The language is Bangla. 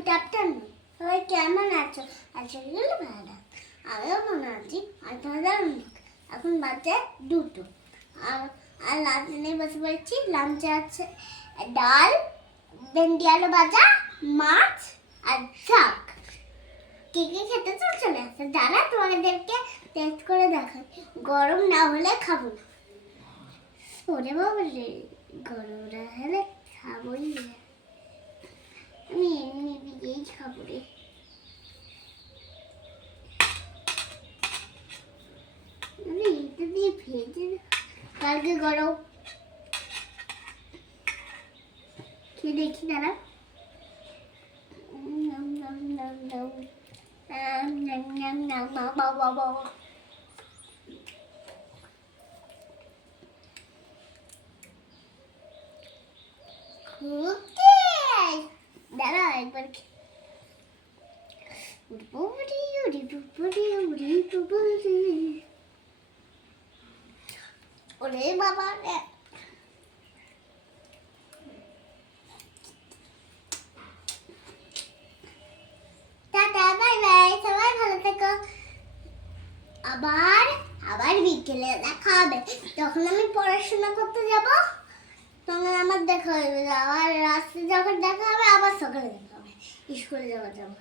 গুড আফটারনুন, সবাই কেমন আছো? আজকে গেলে ভালো, আমিও মনে আছি। আর তোমাদের এখন বাজে 2টো। আর লাঞ্চে বসে পড়েছি। লাঞ্চে আছে ডাল, ভেন্ডি আলু ভাজা, মাছ আর শাক। কে কে খেতে চাও চলে আসে, জানা তোমাদেরকে টেস্ট করে দেখাই। গরম না হলে খাবো না। ওরে বাবা রে, গরম না হলে খাবোই না। আমি এমনি দিয়েই খাবো রে। আমি এটা দিয়ে ভেজে কালকে গরম খেয়ে দেখি দাঁড়া। খুব দাঁড়া একবার ওরে বাবা রে। টাটা, বাই বাই, সবাই ভালো থেকো। আবার আবার বিকেলে দেখা হবে, যখন আমি পড়াশোনা করতে যাব তখন আমার দেখা হবে। আবার রাস্তায় যখন দেখা হবে, আবার সকালে দেখা হবে স্কুলে যাওয়া যাবো।